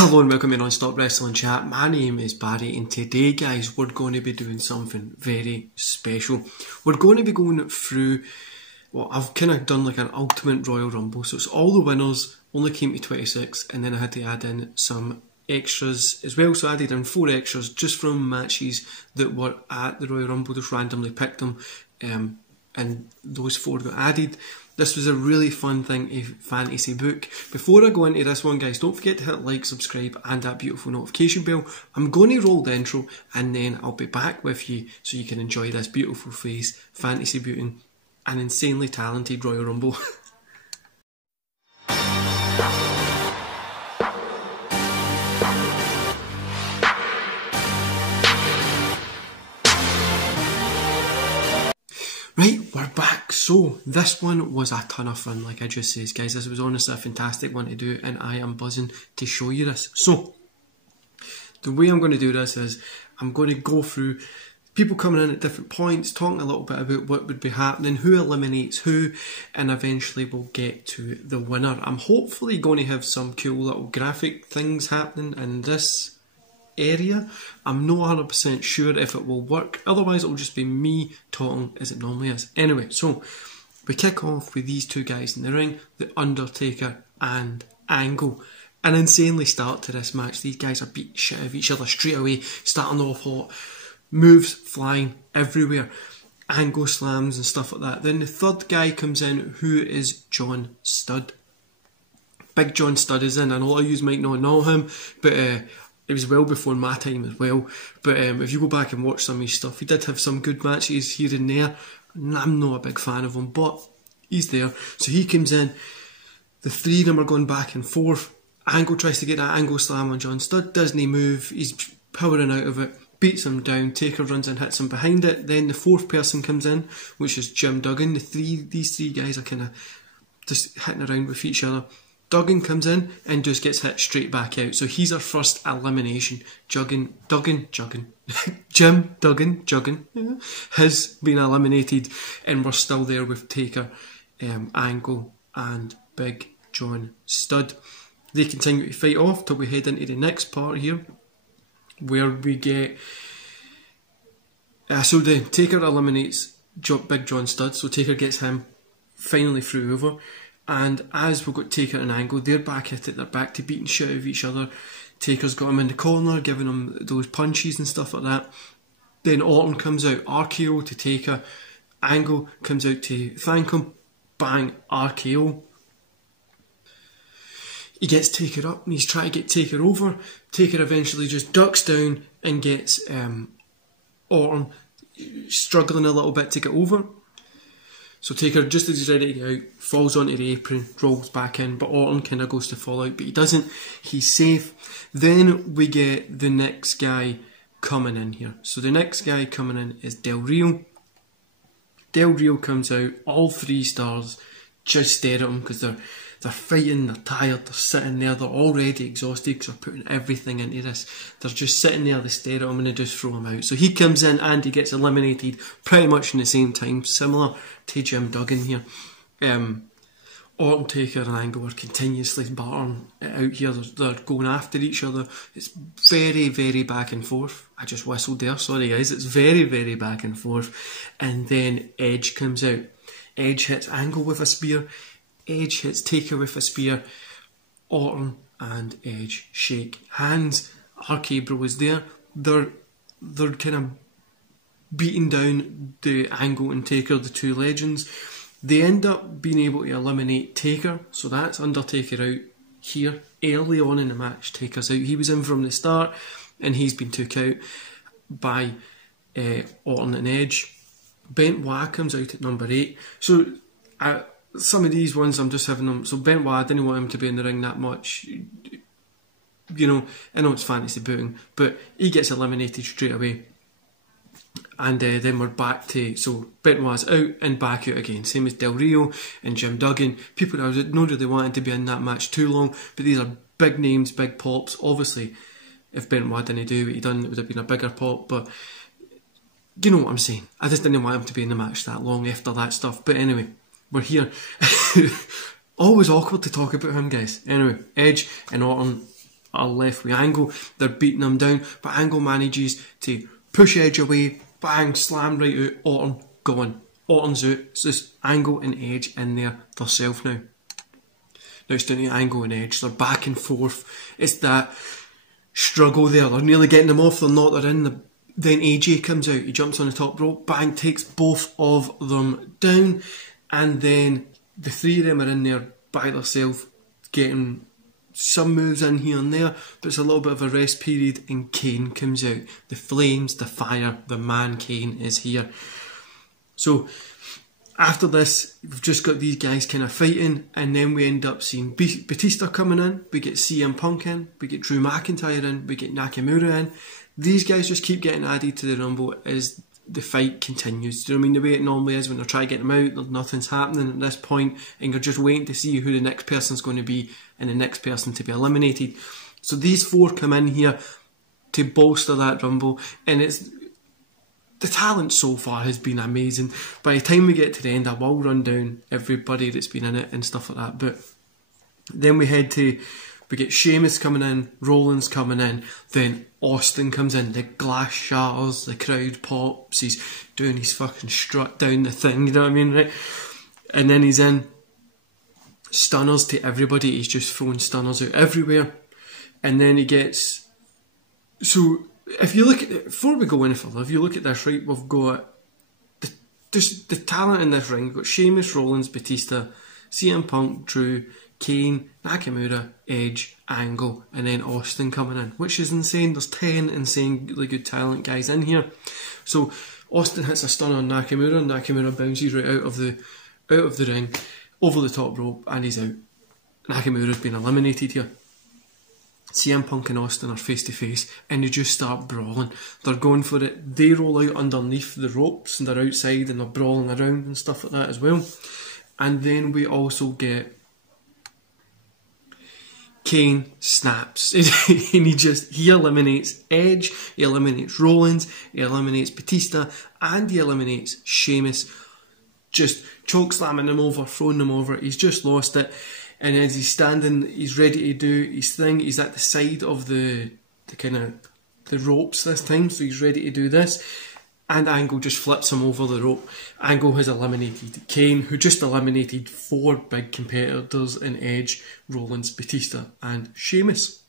Hello and welcome to Non-Stop Wrestling Chat. My name is Barry and today, guys, we're going to be doing something very special. We're going to be going through, well, I've kind of done like an ultimate Royal Rumble. So it's all the winners, only came to 26, and then I had to add in some extras as well. So I added in 4 extras just from matches that were at the Royal Rumble, just randomly picked them, and those 4 got added. This was a really fun thing to fantasy book. Before I go into this one, guys, don't forget to hit like, subscribe and that beautiful notification bell. I'm going to roll the intro and then I'll be back with you so you can enjoy this beautiful face, fantasy booking, and insanely talented Royal Rumble. Right, we're back. So, this one was a ton of fun, like I just said, guys. This was honestly a fantastic one to do, and I am buzzing to show you this. So, the way I'm going to do this is, I'm going to go through people coming in at different points, talking a little bit about what would be happening, who eliminates who, and eventually we'll get to the winner. I'm hopefully going to have some cool little graphic things happening in this area. I'm not 100% sure if it will work, otherwise it'll just be me talking as it normally is. Anyway, so we kick off with these 2 guys in the ring, The Undertaker and Angle. An insanely start to this match. These guys are beating shit out of each other straight away, starting off hot, moves flying everywhere, Angle slams and stuff like that. Then the 3rd guy comes in, who is John Studd. Big John Studd is in, and a lot of you might not know him, but it was well before my time as well. But if you go back and watch some of his stuff, he did have some good matches here and there. I'm not a big fan of him, but he's there. So he comes in. The 3 of them are going back and forth. Angle tries to get that angle slam on John Studd. Doesn't he move? He's powering out of it. Beats him down. Taker runs and hits him behind it. Then the 4th person comes in, which is Jim Duggan. These three guys are kind of just hitting around with each other. Duggan comes in and just gets hit straight back out. So he's our first elimination. Jim Duggan has been eliminated, and we're still there with Taker, Angle and Big John Studd. They continue to fight off till we head into the next part here, where we get so the Taker eliminates Big John Studd, so Taker gets him finally through over. And as we've got Taker and Angle, they're back at it, they're back to beating shit out of each other. Taker's got him in the corner, giving him those punches and stuff like that. Then Orton comes out, RKO to Taker. Angle comes out to thank him, bang, RKO. He gets Taker up and he's trying to get Taker over. Taker eventually just ducks down and gets Orton struggling a little bit to get over. So Taker, just as he's ready to get out, falls onto the apron, rolls back in, but Orton kind of goes to fall out, but he doesn't. He's safe. Then we get the next guy coming in here. So the next guy coming in is Del Rio. Del Rio comes out, all 3 stars just stare at him because they're fighting, they're tired, they're sitting there, they're already exhausted because they're putting everything into this. They're just sitting there, they stare at him and they just throw him out. So he comes in and he gets eliminated pretty much in the same time, similar to Jim Duggan here. Orton, Taker and Angle are continuously battering it out here. They're going after each other. It's very, very back and forth. I just whistled there, sorry guys. It's very, very back and forth. And then Edge comes out. Edge hits Angle with a spear. Edge hits Taker with a spear. Orton and Edge shake hands. RK Bro is there. They're kind of beating down the Angle and Taker, the 2 legends. They end up being able to eliminate Taker, so that's Undertaker out here. Early on in the match, Taker's out. He was in from the start, and he's been took out by Orton and Edge. Benoit comes out at number 8. So some of these ones I'm just having them. So Benoit, I didn't want him to be in the ring that much. You know, I know it's fantasy booking, but he gets eliminated straight away. And then we're back to, so Benoit's out and back out again. Same as Del Rio and Jim Duggan. People that I don't really wanted to be in that match too long, but these are big names, big pops. Obviously, if Benoit didn't do what he done, it would have been a bigger pop, but you know what I'm saying. I just didn't want him to be in the match that long after that stuff. But anyway, we're here. Always awkward to talk about him, guys. Anyway, Edge and Orton are left with Angle. They're beating him down, but Angle manages to push Edge away, bang, slam right out, Orton gone. Orton's out. It's just Angle and Edge in there themselves now. Now it's down to Angle and Edge. They're back and forth. It's that struggle there. They're nearly getting them off. They're not. They're in. Then AJ comes out. He jumps on the top rope. Bang, takes both of them down. And then the three of them are in there by themselves, getting some moves in here and there. But it's a little bit of a rest period. And Kane comes out. The flames, the fire, the man Kane is here. So after this, we've just got these guys kind of fighting, and then we end up seeing Batista coming in, we get CM Punk in, we get Drew McIntyre in, we get Nakamura in. These guys just keep getting added to the Rumble as the fight continues. Do you know what I mean? The way it normally is when they're trying to get them out, nothing's happening at this point, and you're just waiting to see who the next person's going to be and the next person to be eliminated. So these four come in here to bolster that Rumble, and the talent so far has been amazing. By the time we get to the end, I will run down everybody that's been in it and stuff like that. But then we get Sheamus coming in, Rollins coming in, then Austin comes in, the glass shatters, the crowd pops, he's doing his fucking strut down the thing, you know what I mean, right? And then he's in, stunners to everybody, he's just throwing stunners out everywhere. And then he gets... So... if you look at it, before we go any further, if you look at this, right, we've got the talent in this ring. We've got Sheamus, Rollins, Batista, CM Punk, Drew, Kane, Nakamura, Edge, Angle, and then Austin coming in, which is insane. There's 10 insanely good talent guys in here. So Austin hits a stun on Nakamura, and Nakamura bounces right out of the ring, over the top rope, and he's out. Nakamura's been eliminated here. CM Punk and Austin are face to face, and they just start brawling. They're going for it. They roll out underneath the ropes and they're outside and they're brawling around and stuff like that as well. And then we also get Kane snaps and he eliminates Edge, he eliminates Rollins, he eliminates Batista, and he eliminates Sheamus, just choke slamming them over, throwing them over. He's just lost it. And as he's standing, he's ready to do his thing. He's at the side of the ropes this time, so he's ready to do this. And Angle just flips him over the rope. Angle has eliminated Kane, who just eliminated 4 big competitors in Edge, Rollins, Batista, and Sheamus.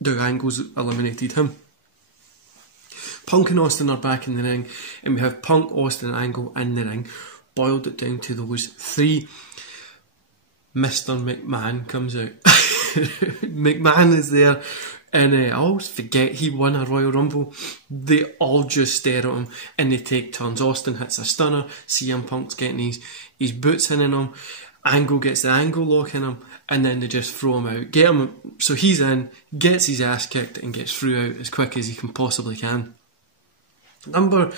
Now Angle's eliminated him. Punk and Austin are back in the ring, and we have Punk, Austin, and Angle in the ring. Boiled it down to those 3. Mr. McMahon comes out. McMahon is there, and I always forget he won a Royal Rumble. They all just stare at him and they take turns. Austin hits a stunner, CM Punk's getting his boots in him, Angle gets the Angle lock in him, and then they just throw him out. Get him, so he's in, gets his ass kicked and gets through out as quick as he can possibly can. Number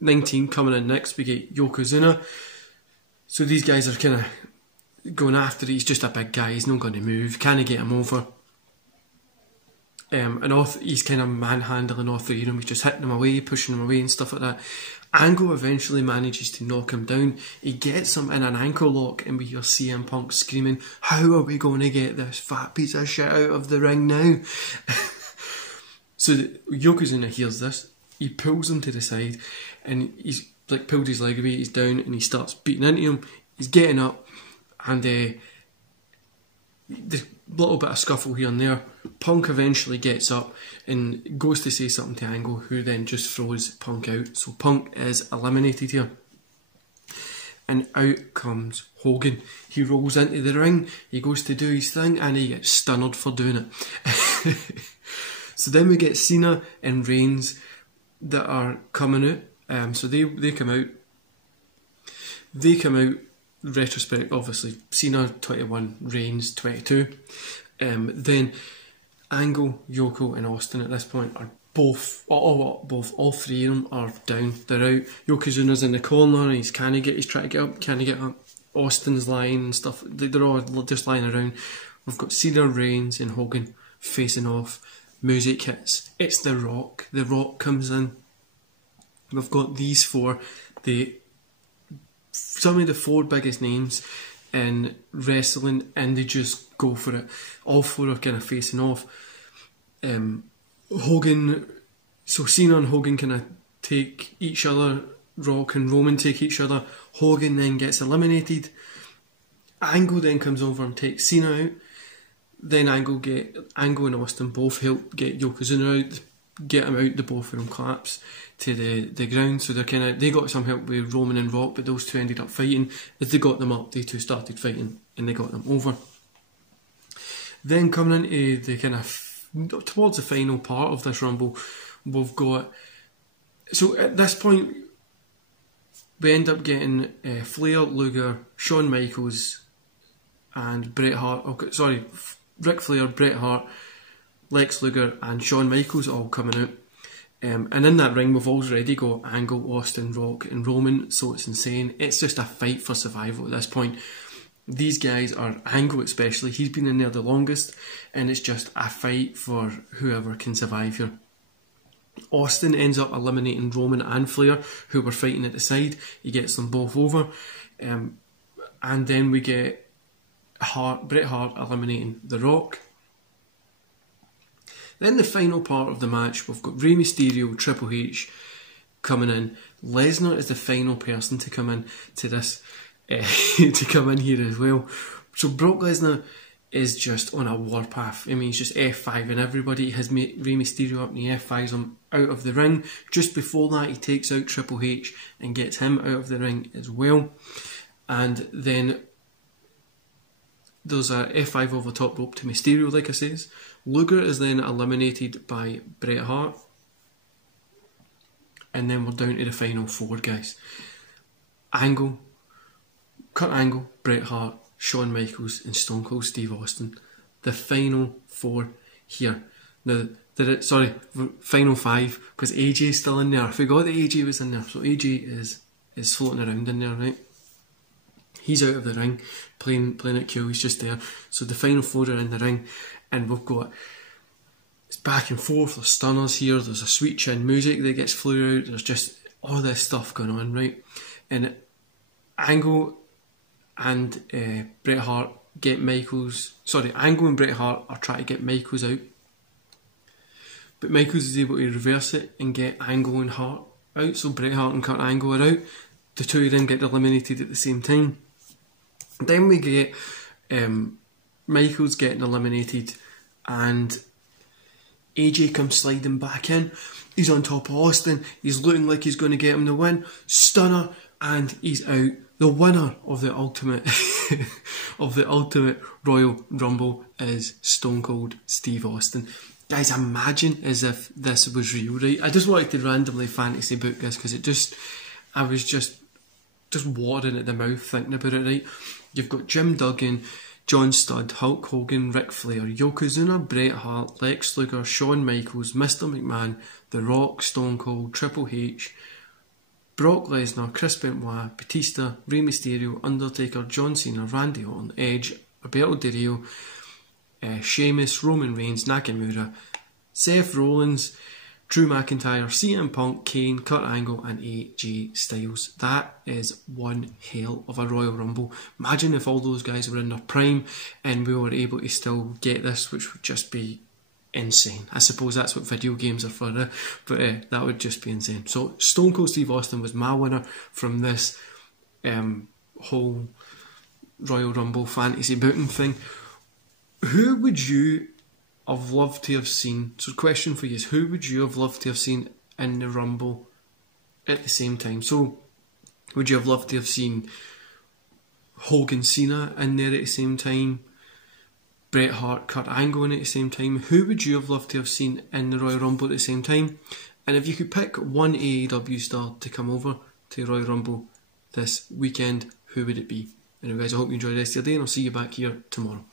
19 coming in next, we get Yokozuna. So these guys are kind of going after it. He's just a big guy, he's not going to move. Can he get him over? And he's kind of manhandling all 3 of them. He's just hitting them away, pushing them away and stuff like that. Angle eventually manages to knock him down. He gets him in an ankle lock, and we hear CM Punk screaming, "How are we going to get this fat piece of shit out of the ring now?" So Yokozuna hears this. He pulls him to the side, and he's like pulled his leg away. He's down, and he starts beating into him. He's getting up. And the little bit of scuffle here and there. Punk eventually gets up and goes to say something to Angle, who then just throws Punk out. So Punk is eliminated here. And out comes Hogan. He rolls into the ring, he goes to do his thing, and he gets stunned for doing it. So then we get Cena and Reigns that are coming out. So they come out. They come out. Retrospect, obviously, Cena 21, Reigns 22. Then Angle, Yoko, and Austin at this point are all 3 of them are down. They're out. Yokozuna's in the corner, and he's trying to get up, can he get up? Austin's lying and stuff. They're all just lying around. We've got Cena, Reigns, and Hogan facing off. Music hits. It's The Rock. The Rock comes in. We've got these 4. Some of the 4 biggest names in wrestling, and they just go for it. All four are kind of facing off. Hogan, so Cena and Hogan kind of take each other. Rock and Roman take each other. Hogan then gets eliminated. Angle then comes over and takes Cena out. Then Angle and Austin both help get Yokozuna out, get him out. The both of them collapse to the ground. So they got some help with Roman and Rock, but those two ended up fighting. As they got them up, they two started fighting and they got them over. Then coming into the kind of towards the final part of this Rumble, we've got, so at this point we end up getting Flair, Luger, Shawn Michaels and Bret Hart, Ric Flair, Bret Hart, Lex Luger and Shawn Michaels all coming out. And in that ring we've already got Angle, Austin, Rock and Roman, so it's insane. It's just a fight for survival at this point. These guys are, Angle especially, he's been in there the longest, and it's just a fight for whoever can survive here. Austin ends up eliminating Roman and Flair, who were fighting at the side. He gets them both over. And then we get Bret Hart eliminating The Rock. Then the final part of the match, we've got Rey Mysterio, Triple H coming in. Lesnar is the final person to come in to this, to come in here as well. So Brock Lesnar is just on a warpath. I mean, he's just F5 and everybody. He has Rey Mysterio up and he F5s him out of the ring. Just before that, he takes out Triple H and gets him out of the ring as well. And then there's a F5 over top rope to Mysterio, like I says. Luger is then eliminated by Bret Hart. And then we're down to the final four, guys. Kurt Angle, Bret Hart, Shawn Michaels and Stone Cold Steve Austin. The final four here. Now, final five, because AJ's still in there. I forgot that AJ was in there. So AJ is floating around in there, right? He's out of the ring, playing it cool, he's just there. So the final four are in the ring, and we've got, it's back and forth, there's stunners here, there's a sweet chin music that gets flew out, there's just all this stuff going on, right? And Angle and Bret Hart get Angle and Bret Hart are trying to get Michaels out. But Michaels is able to reverse it and get Angle and Hart out, so Bret Hart and Kurt Angle are out. The two of them get eliminated at the same time. Then we get Michaels getting eliminated and AJ comes sliding back in. He's on top of Austin. He's looking like he's going to get him the win. Stunner, and he's out. The winner of the ultimate Royal Rumble is Stone Cold Steve Austin. Guys, imagine as if this was real, right? I just wanted to randomly fantasy book this because I was just watering at the mouth thinking about it, right? You've got Jim Duggan, John Studd, Hulk Hogan, Ric Flair, Yokozuna, Bret Hart, Lex Luger, Shawn Michaels, Mr. McMahon, The Rock, Stone Cold, Triple H, Brock Lesnar, Chris Benoit, Batista, Rey Mysterio, Undertaker, John Cena, Randy Orton, Edge, Alberto Del Rio, Sheamus, Roman Reigns, Nakamura, Seth Rollins, Drew McIntyre, CM Punk, Kane, Kurt Angle and AJ Styles. That is one hell of a Royal Rumble. Imagine if all those guys were in their prime and we were able to still get this, which would just be insane. I suppose that's what video games are for, but that would just be insane. So Stone Cold Steve Austin was my winner from this whole Royal Rumble fantasy booking thing. Who would you have loved to have seen? So the question for you is, who would you have loved to have seen in the Rumble at the same time? So would you have loved to have seen Hogan Cena in there at the same time? Bret Hart, Kurt Angle in at the same time? Who would you have loved to have seen in the Royal Rumble at the same time? And if you could pick one AEW star to come over to Royal Rumble this weekend, who would it be? Anyway guys, I hope you enjoyed the rest of your day and I'll see you back here tomorrow.